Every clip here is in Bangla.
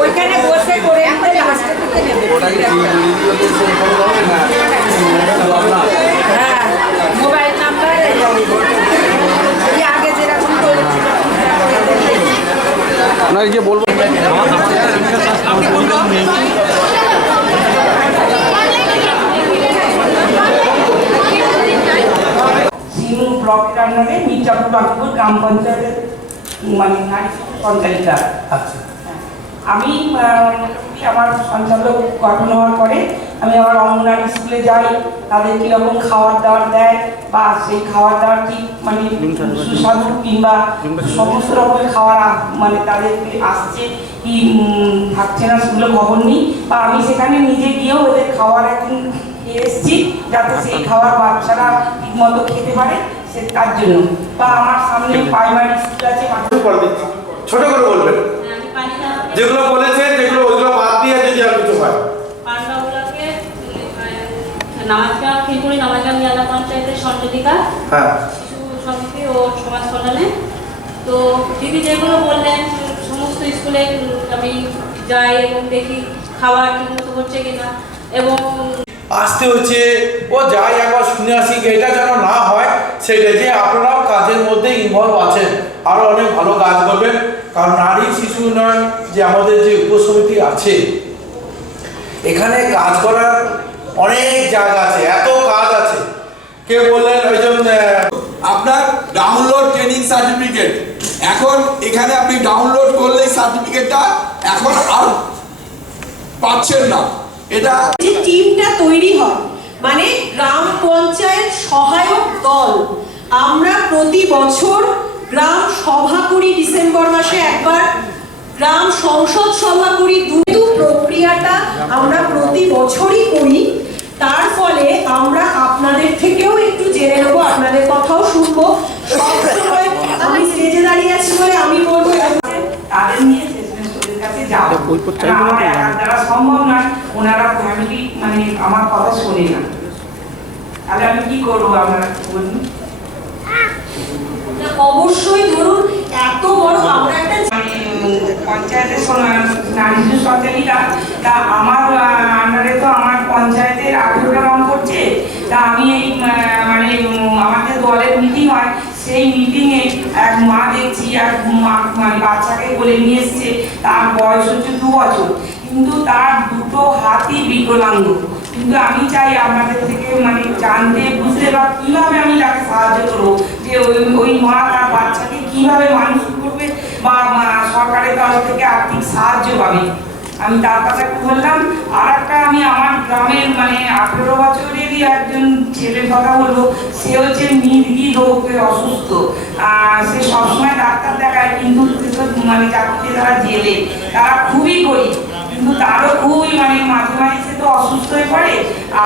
ওইখানে বসে করে হ্যাঁ মোবাইল নাম্বার এই আগে যেরকম করেছিল যে বলব। ব্লকের আন্ডারে মির্জাপুর বাকিপুর গ্রাম পঞ্চায়েতের মানে নারী পঞ্চায়েতটা আছে। আমি মোটামুটি আমার সঞ্চালক গঠন হওয়ার পরে আমি আবার অঙ্গনারী স্কুলে যাই। তাদের কীরকম খাবার দাবার দেয় বা সেই খাবার দাবার কি মানে সুস্বাদু কিংবা সমস্ত রকমের খাবার মানে তাদেরকে আসছে কি থাকছে না সেগুলো খবর নিই। বা আমি সেখানে নিজে গিয়েও ওদের খাবার একদিন খেয়ে এসেছি যাতে সেই খাবার বাচ্চারা ঠিকমতো খেতে পারে সে তার জন্য। বা আমার সামনে প্রাইমারি স্কুল আছে ছোট করে বলবেন না যেগুলো বলেছে যেগুলো ওইগুলো বাদ দিয়ে যদি আর কিছু হয়। খিলপুরি জেলা পঞ্চায়েতের সঞ্চালিকা হ্যাঁ। শিশু সমিতি ও সমাজ কল্যাণে। তো দিদি যেগুলো বললেন সমস্ত স্কুলে আমি যাই এবং দেখি খাবার ঠিকমতো হচ্ছে কিনা এবং আসতে হচ্ছে ও যাই একবার শুনে আসি এটা যেন না হয় সেটা যে আপনারাও কাজের মধ্যে ইনভলভ আছেন। আরও অনেক ভালো কাজ করবেন। কারণ নারী শিশু উন্নয়ন যে আমাদের যে উপসমিতি আছে, এখানে কাজ করার অনেক জায়গা আছে, এত কাজ আছে। কে বললেন ওই জন্য আপনার ডাউনলোড ট্রেনিং সার্টিফিকেট এখন এখানে আপনি ডাউনলোড করলে সার্টিফিকেটটা এখন আর পাচ্ছেন না। এটা যে টিমটা তৈরি হয় মানে গ্রাম পঞ্চায়েত সহায়ক দল, আমরা প্রতি বছর গ্রাম সভা করি ডিসেম্বর মাসে একবার। গ্রাম সংসদ সভা করি দুটো প্রক্রিয়াটা আমরা প্রতি বছরই করি। তার ফলে আমরা আপনাদের থেকেও একটু জেনে নেব আপনাদের কথাও শুনব। আমি স্টেজে দাঁড়িয়ে আছি বলে আমি বলব তাদের নিয়ে আমার সম্ভব ওনারা ফ্যামিলি মানে আমার কথা শোনে না। তাহলে আমি কি করব আপনারা বলুন অবশ্যই ধরুন এত বড় আমরা একটা আমি উম, পঞ্চায়েতের সম- নারী শিশু সঞ্চালিকা তা আমার আন্ডারে তো আমার পঞ্চায়েতের আঠেরোটা রং করছে। তা আমি এই মানে আমাদের দলের মিটিং হয়। সেই মিটিংয়ে এক মা দেখছি এক মা মানে বাচ্চাকে বলে নিয়ে এসছে। তার বয়স হচ্ছে দু বছর। কিন্তু তার দুটো হাতই বিকলাঙ্গ। কিন্তু আমি চাই আপনাদের থেকে মানে জানতে, বুঝতে বা কীভাবে আমি তাকে সাহায্য করব? যে ওই ওই মা তার বাচ্চাকে কীভাবে মানুষ করবে বা সরকারের তরফ থেকে আর্থিক সাহায্য পাবে? আমি তার কথা বললাম আর একটা আমি আমার গ্রামের মানে আঠেরো বছরেরই একজন ছেলের কথা বলব সে হচ্ছে মির্গি রোগে অসুস্থ। সে সবসময় ডাক্তার দেখায়, কিন্তু মানে চাকরিতে তারা জেলে। তারা খুবই গরিব, কিন্তু তারও খুবই মানে মাঝে মাঝে সে তো অসুস্থ হয়ে পড়ে,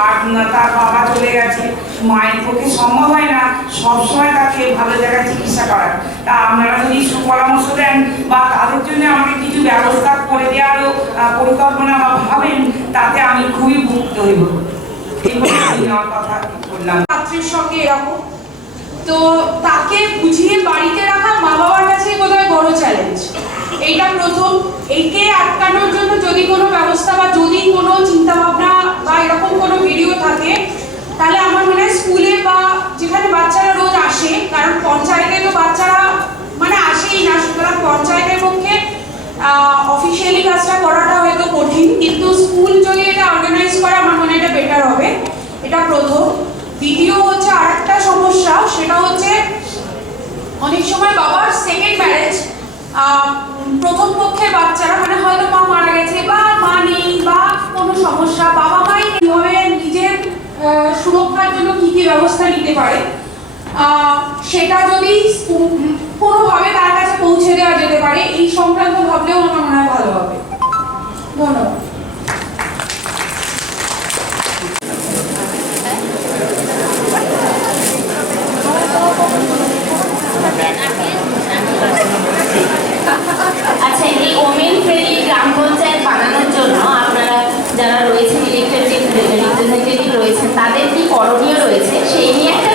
আর তার বাবা চলে গেছে। মায়ের পক্ষে সম্ভব হয় না, সবসময় তাকে ভালো জায়গায় চিকিৎসা করার। তা আপনারা যদি সুপরামর্শ দেন, বা তাদের জন্য আমাকে কিছু ব্যবস্থা পরিকল্পনা বা ভাবেন, তাতে আমি খুবই মুক্ত হইব সঙ্গে এরকম? তো তাকে বুঝিয়ে বাড়িতে রাখা মা বাবার বোধহয় বড় চ্যালেঞ্জ প্রথম। একে আটকানোর জন্য যদি কোনো ব্যবস্থা বা যদি কোনো চিন্তা ভাবনা বা এরকম কোনো ভিডিও থাকে, তাহলে আমার মনে হয় স্কুলে বা যেখানে বাচ্চারা রোজ আসে, কারণ পঞ্চায়েতে তো বাচ্চারা মানে আসেই না, সুতরাং পঞ্চায়েতের পক্ষে অফিসিয়ালি কাজটা করাটা কঠিন, কিন্তু স্কুল যদি এটা অর্গানাইজ করে আমার মনে এটা বেটার হবে। এটা প্রথম। দ্বিতীয় হচ্ছে আরেকটা সমস্যা, সেটা হচ্ছে অনেক সময় বাবার সেকেন্ড ম্যারেজ প্রথম পক্ষের বাচ্চারা মানে হয়তো মা মারা গেছে বা মা নেই বা কোনো সমস্যা, বাবা মাই কীভাবে নিজের সুরক্ষার জন্য কি কি ব্যবস্থা নিতে পারে সেটা যদি কোনোভাবে তার কাছে পৌঁছে দেওয়া যেতে পারে, এই সংক্রান্ত ভাবলেও আমার মনে হয় ভালো হবে। ধন্যবাদ আচ্ছা এই ওমেন গ্রাম পঞ্চায়েত বানানোর জন্য আপনারা যারা রয়েছেন ইলেকটেড রিপ্রেজেন্টেটিভ রয়েছেন, তাদের কি করণীয় রয়েছে? সেই নিয়ে একটা